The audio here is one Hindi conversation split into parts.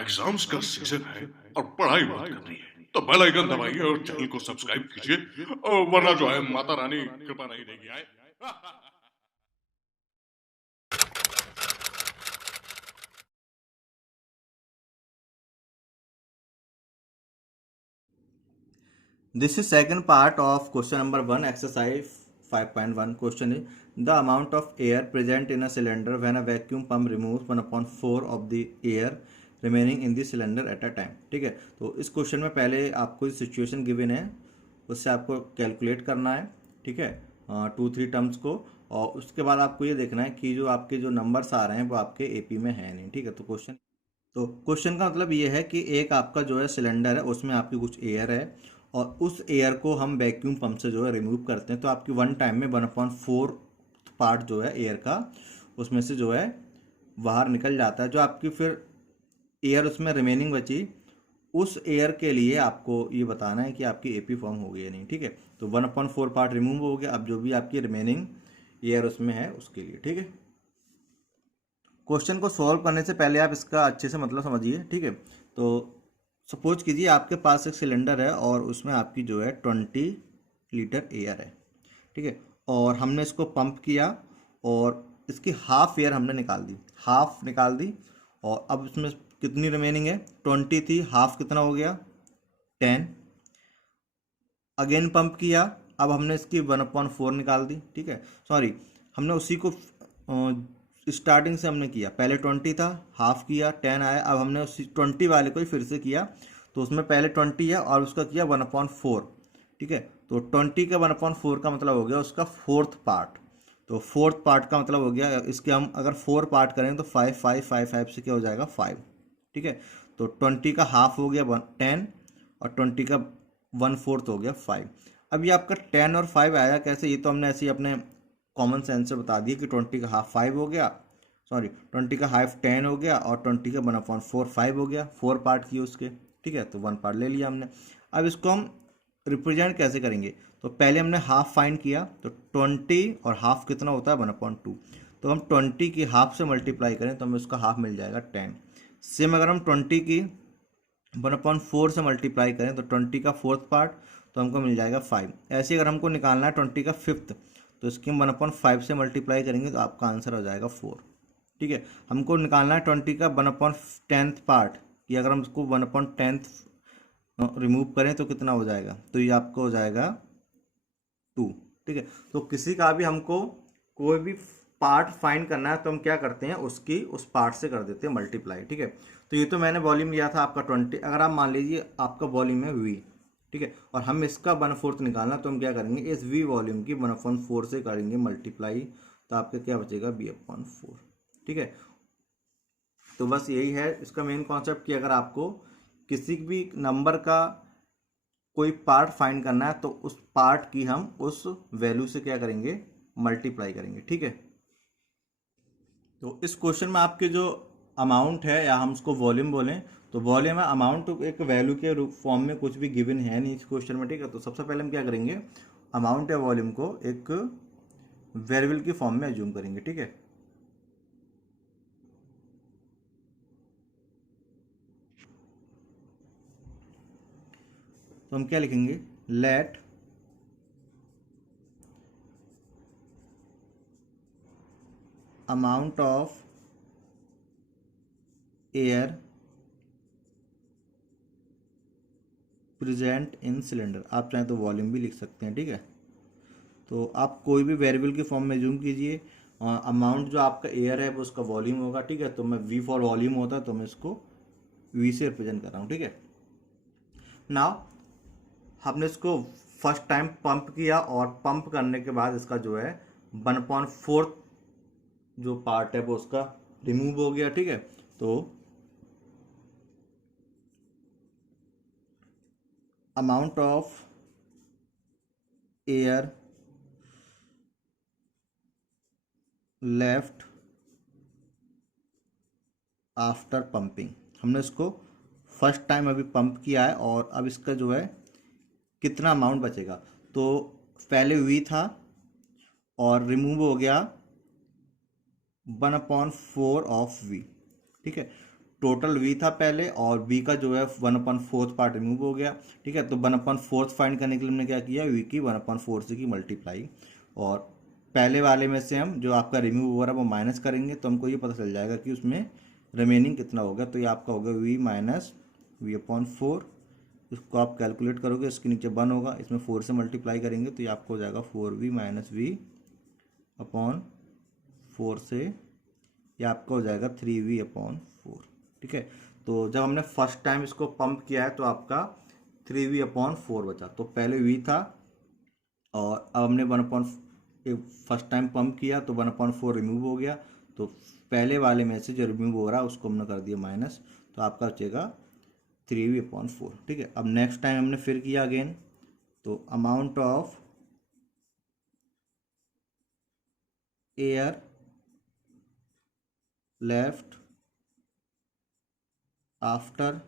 एग्जाम्स का सीजन है और पढ़ाई बहुत करनी है, तो बेल आइकन दबाइए और चैनल को सब्सक्राइब कीजिए, वरना जो है माता रानी कृपा नहीं देगी आए। This is second part of question number 1 exercise 5.1. Question is the amount of air present in a cylinder when a vacuum pump removes 1/4 of the air remaining in the cylinder at a time. ठीक है, तो इस क्वेश्चन में पहले आपको सिचुएशन गिवन है उससे आपको कैलकुलेट करना है। ठीक है, 2-3 टर्म्स को, और उसके बाद आपको ये देखना है कि जो आपके जो नंबर्स आ रहे हैं वो आपके एपी में है नहीं। ठीक है, तो क्वेश्चन का मतलब ये है कि एक आपका जो है सिलेंडर है, उसमें आपकी कुछ एयर है और उस एयर को हम वैक्यूम पंप से जो है रिमूव करते हैं, तो आपकी वन टाइम में 1/4 पार्ट जो है एयर का उसमें से जो है बाहर निकल जाता है। जो आपकी फिर एयर उसमें रिमेनिंग बची, उस एयर के लिए आपको ये बताना है कि आपकी एपी फॉर्म हो गई या नहीं। ठीक है, तो 1/4 पार्ट रिमूव हो गया, अब जो भी आपकी रिमेनिंग एयर उसमें है उसके लिए। ठीक है, क्वेश्चन को सॉल्व करने से पहले आप इसका अच्छे से मतलब समझिए। ठीक है, तो सपोज कीजिए आपके पास एक सिलेंडर है और उसमें आपकी जो है 20 लीटर एयर है। ठीक है, और हमने इसको पंप किया और इसकी हाफ एयर हमने निकाल दी, हाफ निकाल दी, और अब इसमें कितनी रिमेनिंग है? 20 थी, हाफ कितना हो गया? 10। अगेन पंप किया, अब हमने इसकी 1/4 निकाल दी। ठीक है, सॉरी, हमने उसी को स्टार्टिंग से हमने किया, पहले 20 था, हाफ किया, 10 आया, अब हमने उसी 20 वाले को ही फिर से किया, तो उसमें पहले 20 है और उसका किया 1/4। ठीक है, तो 20 का 1/4 का मतलब हो गया उसका फोर्थ पार्ट। तो फोर्थ पार्ट का मतलब हो गया, इसके हम अगर 4 पार्ट करें तो 5 5 5 5 से क्या हो जाएगा? 5। ठीक है, तो 20 का हाफ हो गया 10 और 20 का 1/4 हो गया 5। अब ये आपका 10 और 5 आया कैसे? ये तो हमने ऐसे ही अपने कॉमन सेंस से बता दिया कि 20 का हाफ 5 हो गया, सॉरी 20 का हाफ 10 हो गया और 20 का 1/4 5 हो गया, 4 पार्ट किए उसके। ठीक है, तो 1 पार्ट ले लिया हमने। अब इसको हम रिप्रेजेंट कैसे करेंगे? तो पहले हमने हाफ फाइंड किया, तो 20 और हाफ कितना होता है? 1/2। तो हम 20 की हाफ से मल्टीप्लाई करें तो हमें उसका हाफ मिल जाएगा 10। सेम अगर हम 20 की 1/4 से मल्टीप्लाई करें तो 20 का फोर्थ पार्ट, तो हमको मिल जाएगा 5। ऐसे अगर हमको निकालना है 20 का फिफ्थ, तो इसकी हम 1/5 से मल्टीप्लाई करेंगे तो आपका आंसर हो जाएगा 4। ठीक है, हमको निकालना है 20 का 1/10 पार्ट, कि अगर हम उसको 1/10 रिमूव करें तो कितना हो जाएगा? तो ये आपको हो जाएगा 2। ठीक है, तो किसी का भी हमको कोई भी पार्ट फाइंड करना है तो हम क्या करते हैं, उसकी उस पार्ट से कर देते हैं मल्टीप्लाई। ठीक है, तो ये तो मैंने वॉल्यूम लिया था आपका 20, अगर आप मान लीजिए आपका वॉल्यूम है वी। ठीक है, और हम इसका 1/4 निकालना, तो हम क्या करेंगे, इस वी वॉल्यूम की 1/4 से करेंगे मल्टीप्लाई, तो आपका क्या बचेगा? b/4। ठीक है, तो बस यही है इसका मेन कॉन्सेप्ट कि अगर आपको किसी भी नंबर का कोई पार्ट फाइंड करना है तो उस पार्ट की हम उस वैल्यू से क्या करेंगे? मल्टीप्लाई करेंगे। ठीक है, तो इस क्वेश्चन में आपके जो अमाउंट है, या हम उसको वॉल्यूम बोलें, तो वॉल्यूम है अमाउंट एक वैल्यू के रूप फॉर्म में कुछ भी गिवन है नहीं इस क्वेश्चन में। ठीक है, तो सबसे पहले हम क्या करेंगे, अमाउंट या वॉल्यूम को एक वेरिएबल की फॉर्म में एज्यूम करेंगे। ठीक है, तो हम क्या लिखेंगे, let amount of air present in cylinder, आप चाहें तो वॉल्यूम भी लिख सकते हैं। ठीक है, तो आप कोई भी वेरिएबल की फॉर्म में जूम कीजिए, अमाउंट जो आपका एयर है वो उसका वॉल्यूम होगा। ठीक है, तो मैं वी फॉर वॉल्यूम होता है तो मैं इसको वी से रिप्रेजेंट कर रहा हूँ। ठीक है, नाउ हमने इसको फर्स्ट टाइम पंप किया और पंप करने के बाद इसका जो है 1/4 जो पार्ट है वो उसका रिमूव हो गया। ठीक है, तो amount of air left after pumping, हमने इसको फर्स्ट टाइम अभी पंप किया है और अब इसका जो है कितना अमाउंट बचेगा, तो पहले वी था और रिमूव हो गया 1/4 ऑफ वी। ठीक है, टोटल वी था पहले और वी का जो है 1/4 पार्ट रिमूव हो गया, ठीक है। तो 1/4 फाइंड करने के लिए हमने क्या किया, वी की 1/4 से की मल्टीप्लाई, और पहले वाले में से हम जो आपका रिमूव हो रहा है वो माइनस करेंगे, तो हमको ये पता चल जाएगा कि उसमें रिमेनिंग कितना होगा। तो ये आपका होगा वी माइनस v/4। इसको आप कैलकुलेट करोगे, इसके नीचे 1 होगा, इसमें 4 से मल्टीप्लाई करेंगे तो ये आपको हो जाएगा 4v माइनस v/4 से ये आपका हो जाएगा 3v/4, ठीक है। तो जब हमने फर्स्ट टाइम इसको पंप किया है तो आपका 3v/4 बचा। तो पहले v था और अब हमने फर्स्ट टाइम पंप किया तो 1/4 रिमूव हो गया, तो पहले वाले में से जो रिमूव हो रहा है उसको हमने कर दिया माइनस, तो आपका बचेगा 3v/4, ठीक है। अब नेक्स्ट टाइम हमने फिर किया अगेन, तो amount of air left after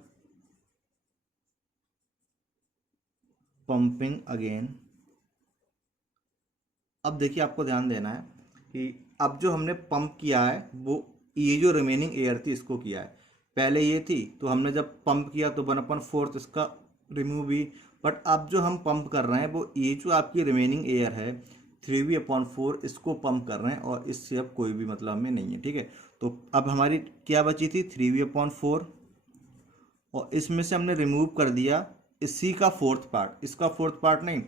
pumping again. अब देखिए आपको ध्यान देना है कि अब जो हमने पंप किया है वो ये जो रिमेनिंग एयर थी इसको किया है, पहले ये थी तो हमने जब पंप किया तो 1/4 इसका रिमूव भी, बट अब जो हम पंप कर रहे हैं वो ये जो आपकी रिमेनिंग एयर है 3v/4 इसको पंप कर रहे हैं और इससे अब कोई भी मतलब हमें नहीं है, ठीक है। तो अब हमारी क्या बची थी 3v/4 और इसमें से हमने रिमूव कर दिया इसी का फोर्थ पार्ट, इसका फोर्थ पार्ट नहीं,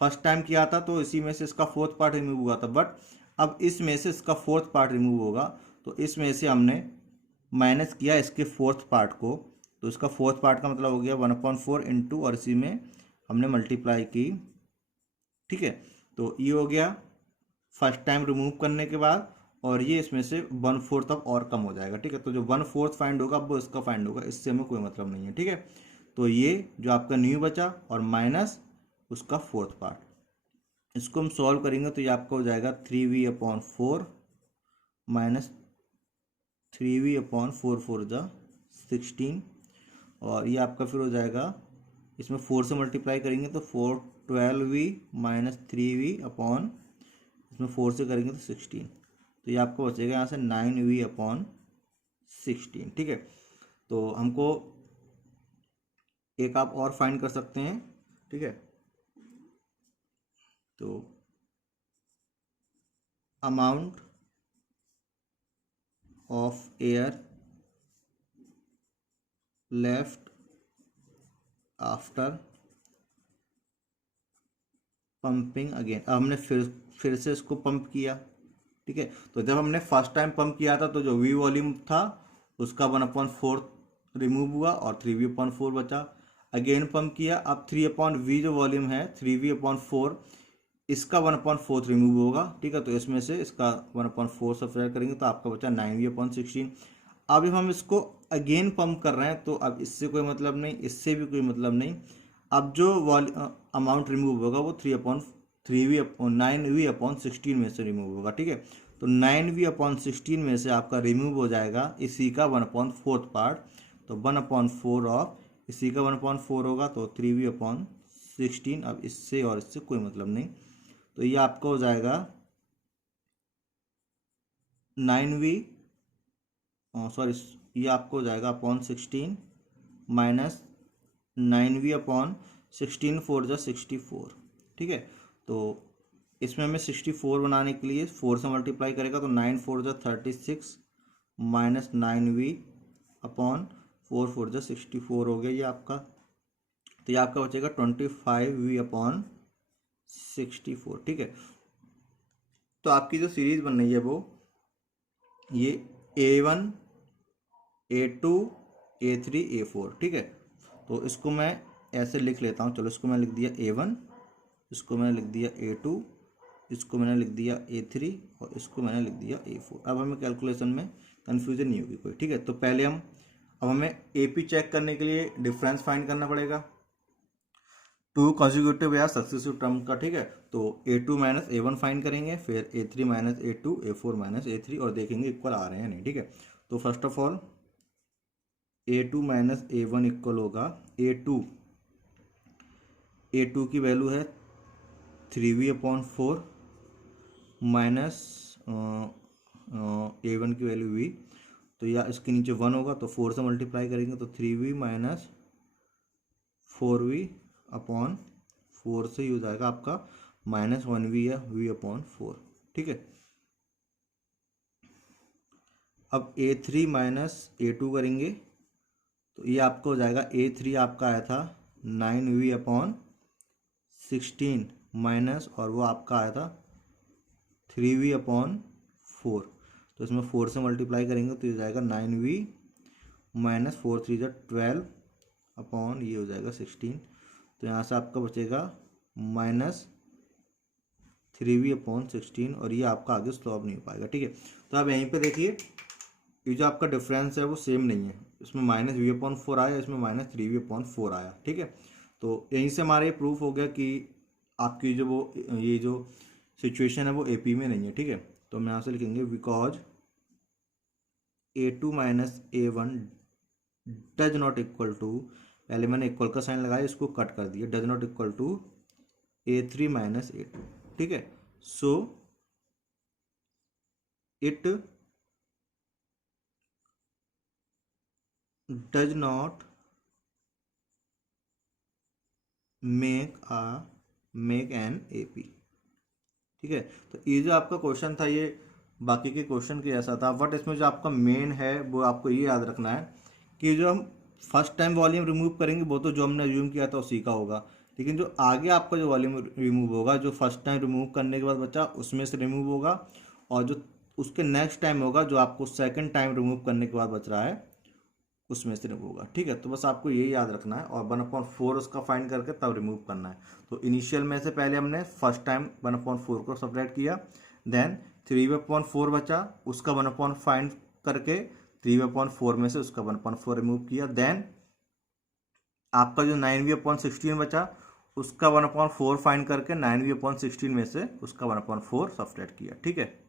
फर्स्ट टाइम किया था तो इसी में से इसका फोर्थ पार्ट रिमूव हुआ था, बट अब इसमें से इसका फोर्थ पार्ट रिमूव होगा तो इसमें से हमने माइनस किया इसके फोर्थ पार्ट को, तो इसका फोर्थ पार्ट का मतलब हो गया 1/4 इंटू और इसी में हमने मल्टीप्लाई की, ठीक है। तो ये हो गया फर्स्ट टाइम रिमूव करने के बाद, और ये इसमें से 1/4 तक और कम हो जाएगा, ठीक है। तो जो 1/4 फाइंड होगा वो इसका फाइंड होगा, इससे हमें कोई मतलब नहीं है, ठीक है। तो ये जो आपका न्यू बचा और माइनस उसका फोर्थ पार्ट, इसको हम सॉल्व करेंगे तो ये आपका हो जाएगा 3v/4 माइनस 3v/4 4 जा 16, और ये आपका फिर हो जाएगा, इसमें 4 से मल्टीप्लाई करेंगे तो 4 12v माइनस 3v/ इसमें 4 से करेंगे तो 16, तो ये आपको बचेगा यहाँ से 9v/16, ठीक है। तो हमको एक आप और फाइंड कर सकते हैं, ठीक है। तो amount of air left after pumping again. अब हमने फिर से इसको पंप किया, ठीक है। तो जब हमने फर्स्ट टाइम पंप किया था तो जो वी वॉल्यूम था उसका 1/4 रिमूव हुआ और 3v/4 बचा, अगेन पंप किया, अब 3/v जो वॉल्यूम है 3v/4 इसका 1/4 रिमूव होगा, ठीक है। तो इसमें से इसका 1/4 सब्ट्रैक्ट करेंगे तो आपका बचा 9v/16। अब हम इसको अगेन पंप कर रहे हैं तो अब इससे कोई मतलब नहीं, इससे भी कोई मतलब नहीं, अब जो अमाउंट रिमूव होगा वो 9v/16 में से रिमूव होगा, ठीक है। तो 9v/16 में से आपका रिमूव हो जाएगा इसी का 1/4 पार्ट, तो 1/4 ऑफ इसी का 1/4 होगा तो 3v/16। अब इससे और इससे कोई मतलब नहीं, तो ये आपका हो जाएगा 9v सॉरी ये आपको हो जाएगा अपॉन 16 माइनस 9v/16 4 जा 64, ठीक है। तो इसमें हमें 64 बनाने के लिए 4 से मल्टीप्लाई करेगा तो 9 4 जा 36 माइनस 9v/4 4 जा 64 हो गया ये आपका, तो ये आपका बचेगा 25v/64, ठीक है। तो आपकी जो सीरीज बन रही है वो ये A1 A2 A3 A4, ठीक है। तो इसको मैं ऐसे लिख लेता हूँ, चलो इसको मैं लिख दिया A1, इसको मैंने लिख दिया A2, इसको मैंने लिख दिया A3 और इसको मैंने लिख दिया A4। अब हमें कैलकुलेशन में कन्फ्यूजन नहीं होगी कोई, ठीक है। तो पहले अब हमें AP चेक करने के लिए डिफरेंस फाइंड करना पड़ेगा 2 कॉन्जिक्यूटिव या सक्सेसिव टर्म का, ठीक है। तो A2 माइनस A1 फाइंड करेंगे, फिर A3 minus A2 A4 minus A3 और देखेंगे इक्वल आ रहे हैं नहीं, ठीक है। तो first of all A2 minus A1 equal होगा A2 की वैल्यू है 3v/4 माइनस A1 की वैल्यू v, तो या इसके नीचे 1 होगा तो 4 से मल्टीप्लाई करेंगे तो 3v माइनस 4v अपॉन 4 से हो जाएगा आपका -1v या v अपॉन 4। ठीक है, अब a3 माइनस a2 करेंगे तो ये आपका हो जाएगा a3 आपका आया था 9v अपॉन 16 माइनस और वो आपका आया था 3v अपॉन 4। तो इसमें 4 से मल्टीप्लाई करेंगे तो ये हो जाएगा 9v माइनस 4 3 जा 12 अपॉन ये हो जाएगा 16। तो यहाँ से आपका बचेगा -3v अपॉन 16 और ये आपका आगे सॉल्व नहीं हो पाएगा। ठीक है, तो आप यहीं पे देखिए ये जो आपका डिफरेंस है वो सेम नहीं है, इसमें -v अपॉन 4 आया, इसमें -3v अपॉन 4 आया। ठीक है, तो यहीं से हमारा ये प्रूफ हो गया कि आपकी जो वो ये जो सिचुएशन है वो AP में नहीं है। ठीक है, तो हम यहाँ से लिखेंगे because A2 minus A1 does not equal to, पहले मैंने इक्वल का साइन लगाया इसको कट कर दिया, does not equal to A3 minus A2। ठीक है, so it does not make an AP। ठीक है, तो ये जो आपका क्वेश्चन था ये बाकी के क्वेश्चन के जैसा था, बट इसमें जो आपका मेन है वो आपको ये याद रखना है कि जो हम फर्स्ट टाइम वॉल्यूम रिमूव करेंगे वो तो जो हमने अज्यूम किया था उसी का होगा, लेकिन जो आगे आपका जो वॉल्यूम रिमूव होगा जो फर्स्ट टाइम रिमूव करने के बाद बचा उसमें से रिमूव होगा, और जो उसके नेक्स्ट टाइम होगा जो आपको सेकेंड टाइम रिमूव करने के बाद बच रहा है उसमें से रिमूव होगा। ठीक है, तो बस आपको यही याद रखना है और 1/4 उसका फाइंड करके तब रिमूव करना है। तो इनिशियल में से पहले हमने फर्स्ट टाइम 1/4 को सब्ट्रैक्ट किया, देन 3/4 बचा उसका 1/4 फाइंड करके 3/4 में से उसका 1/4 रिमूव किया, देन आपका जो 9v/16 बचा उसका 1/4 फाइंड करके 9v/16 में से उसका 1/4 सब्ट्रैक्ट किया। ठीक है।